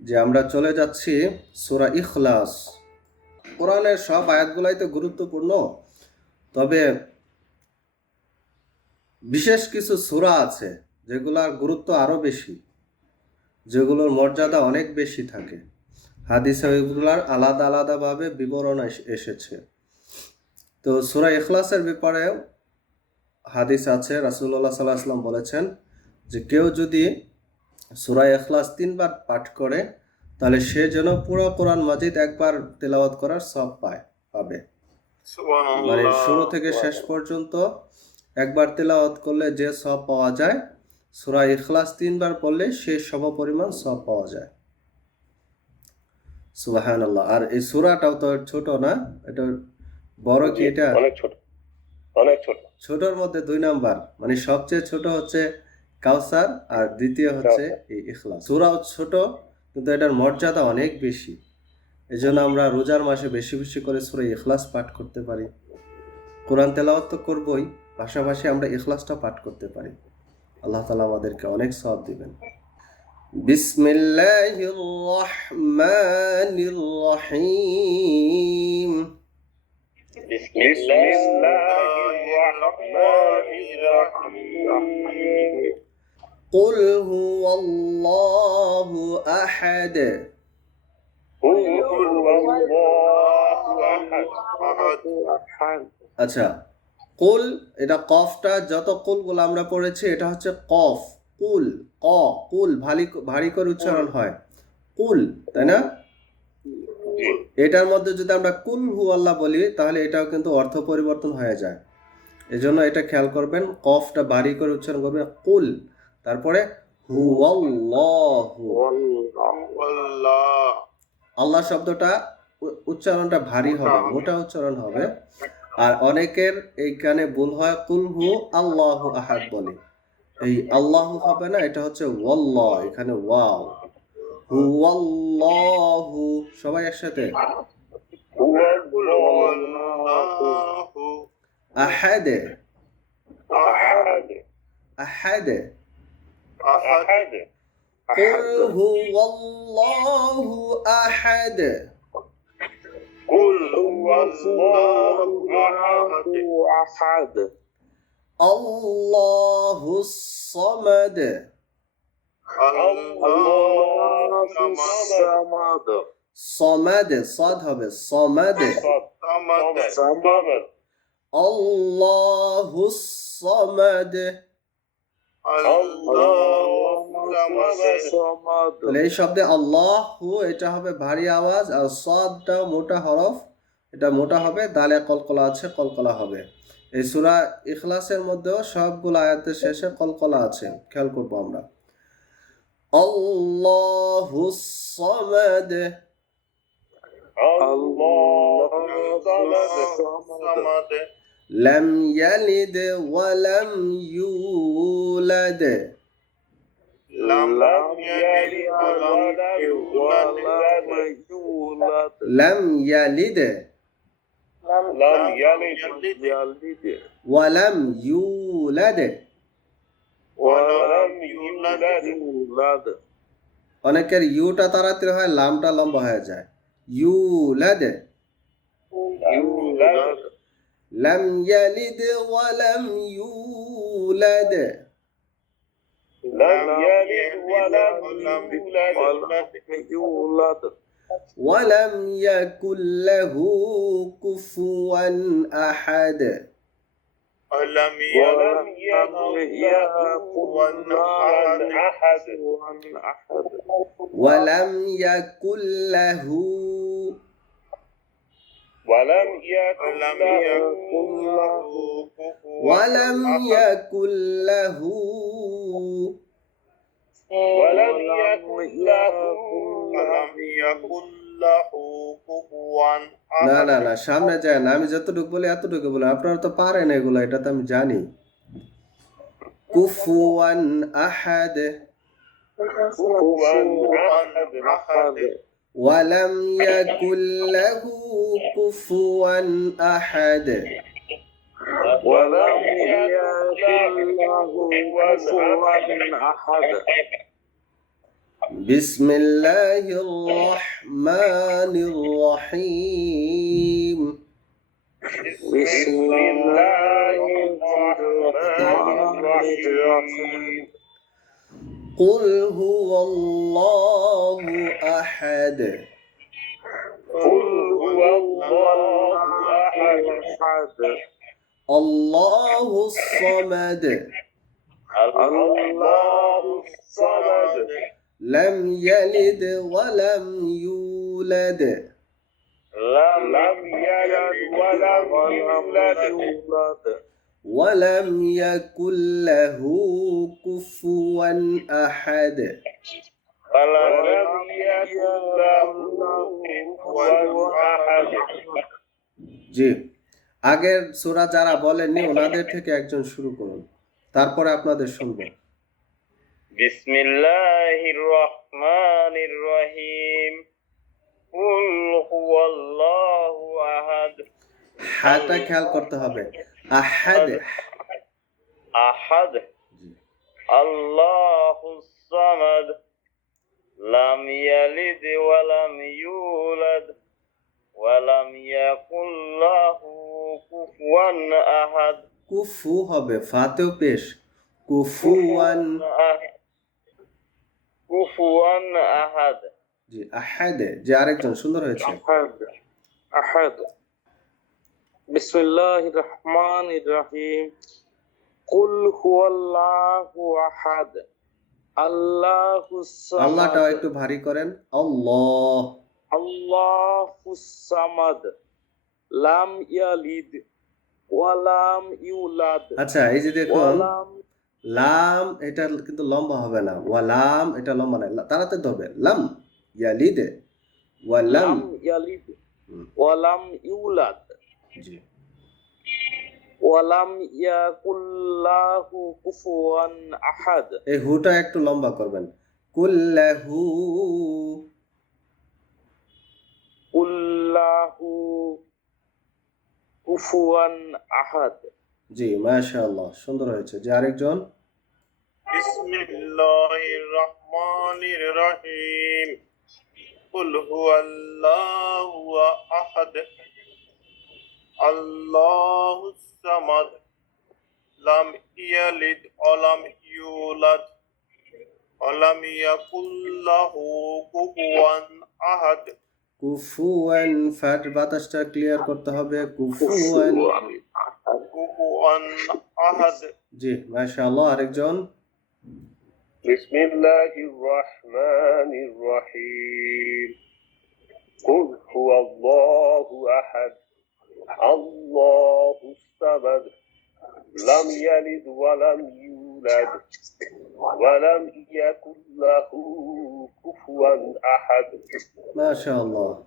যে আমরা চলে যাচ্ছি সুরা ইখলাস। কোরআনের সব আয়াতগুলাই তো গুরুত্বপূর্ণ, তবে বিশেষ কিছু সূরা আছে যেগুলার গুরুত্ব আরও বেশি, যেগুলোর মর্যাদা অনেক বেশি থাকে। হাদিসে ওইগুলার আলাদা আলাদাভাবে বিবরণ এস- এসেছে। তো সুরা ইখলাসের ব্যাপারে হাদিস আছে রাসুল্লাহ সাল্লাহ আসলাম বলেছেন যে কেউ যদি সুরা ইখলাস তিনবার পাঠ করে তাহলে সে যেন পুরো কোরআন মাজিদ একবার তেলাওয়াত করার সব পায় পাবে। মানে শুরু থেকে শেষ পর্যন্ত একবার তেলাওয়াত করলে যে সব পাওয়া যায় সুরা ইখলাস তিনবার পড়লে সে সম পরিমাণ সব পাওয়া যায়। সুবাহান আল্লাহ আর এই সুরাটাও তো ছোট না এটা বড় কি এটা? অনেক ছোট অনেক ছোট। ছোটর মধ্যে দুই নাম্বার মানে সবচেয়ে ছোট হচ্ছে কাউসার আর দ্বিতীয় হচ্ছে এই ইখলাস সুরাও ছোট কিন্তু এটার মর্যাদা অনেক বেশি এই জন্য আমরা রোজার মাসে বেশি বেশি করে সুরা ইখলাস পাঠ করতে পারি কোরআন তেলাওয়াত তো করবই পাশাপাশি আমরা ইখলাসটা পাঠ করতে পারি আল্লাহ তালা আমাদেরকে অনেক সব দিবেন বিসমিল্লাহির রহমানির রহিম بسم الله الرحمن الرحيم قل هو الله أحد قل هو الله أحد আচ্ছা কুল এটা কফটা যত কুলগুলো আমরা পড়েছি এটা হচ্ছে কফ কুল ক কুল ভারী ভারী করে উচ্চারণ হয় কুল তাই না জি এটার মধ্যে যদি আমরা কুল হু আল্লাহ বলি তাহলে এটাও কিন্তু অর্থ পরিবর্তন হয়ে যায় এজন্য এটা খেয়াল করবেন কফটা ভারী করে উচ্চারণ করবেন কুল তারপরে আল্লাহ শব্দটা উচ্চারণটা ভারী হবে মোটা উচ্চারণ হবে। হ্যাঁ। আর অনেকের এইখানে ভুল হয় কুল হু আল্লাহ আহাদ বলে। এই আল্লাহ হবে না এটা হচ্ছে ওয়াল্লাহ এখানে ওয়াও। হুয়াল্লাহু সবাই একসাথে। আহাদে। আহাদে। আহাদে। أحد. قل هو الله أحد. قل هو الله أحد. الله الصمد. الله الصمد. صمد. صاد হবে. صمد. صمد. الله الصمد. তাহলে এই শব্দে আল্লাহ এটা হবে ভারী আওয়াজ আর সদটা মোটা হরফ এটা মোটা হবে দালে কলকলা আছে কলকলা হবে। এই সূরা ইখলাসের মধ্যেও সবগুলো আয়াতের শেষে কলকলা আছে খেয়াল করব আমরা। আল্লাহু সামাদ লাম ইয়ালিদ ওয়া লাম ইউলাদ লাম ইয়ালিদ ওয়া লাম ইউলাদ অনেকের ইউটা তাড়াতাড়ি হয় লামটা লম্বা হয়ে যায়। ইউলাদ। لم يلد ولم يولد. لم يلد ولم يولد. ولم يكن له كفوا أحد. ولم يلد ولم يكن له ولم يكن له ولم يكن له ولم يكن له ولم يكن له كفوا না না না সামনে যায় না আমি যতটুকু বলি এতটুকু বলি আপনারা তো পারেন এগুলো এটা তো আমি জানি কুফুয়ান আহাদ كفوا أحد ولم يكن له كفوا أحد. ولم يكن له كفوا أحد. بسم الله الرحمن الرحيم. بسم الله الرحمن الرحيم. قل هو الله أحد. قل هو الله أحد. الله الصمد. الله الصمد. لم يلد ولم يولد. لم يلد ولم يولد. ولم يكن له كفوا أحد ولم يكن له كفوا أحد জি আগের সূরা যারা বলেননি ওনাদের থেকে একজন শুরু করুন তারপরে আপনাদের শুনবো بسم الله الرحمن الرحيم قل هو الله أحد হাটা খেয়াল করতে হবে আহাদ। আহাদ। আল্লাহুস সামাদ। লাম ইয়ালিদ ওয়া লাম ইউলাদ। ওয়া লাম ইয়াকুল লাহু কুফুয়ান আহাদ। কুফু হবে ফাতেও পেশ। কুফুয়ান। কুফুয়ান আহাদ। জি আহাদে যে আরেকজন সুন্দর হয়েছে। আহাদ আহাদ। বিসমিল্লাহ রহমান রাহিম কুল হুয়াল্লাহু আহাদ। আল্লাহটাও একটু ভারী করেন। আল্লাহ। আল্লাহুস লাম ইয়ালিদ ওয়ালাম ইউলাদ। আচ্ছা এই যে দেখুন লাম এটা কিন্তু লম্বা হবে না। ওয়ালাম এটা লম্বা না। তারাতে ধরবে। লাম ইয়ালিদ ওয়ালাম ইয়ালিদ ওয়ালাম ইউলাদ। জি। ওয়ালাম ইয়াকুল্লাহু কুফুয়ান আহাদ। এই হুটা একটু লম্বা করবেন। কুল্লাহু কুল্লাহু কুফুয়ান আহাদ। জি মাশাআল্লাহ সুন্দর হয়েছে। যে আরেকজন? বিসমিল্লাহির রহমানির রহিম। কুল হুয়াল্লাহু আহাদ। الله أحد الله الصمد لم يلد ولم يولد ولم يكن له كفوا أحد কুফুয়ান ফ্যাট বাতাসটা ক্লিয়ার করতে হবে কুফুয়ান كفوا أحد জি মাশাআল্লাহ আরেকজন بسم الله الرحمن الرحيم قل هو الله أحد Allahu samed. Lam yelid ve lam yulad. Ve lem yekun lehu kufuven ahad. Maşallah.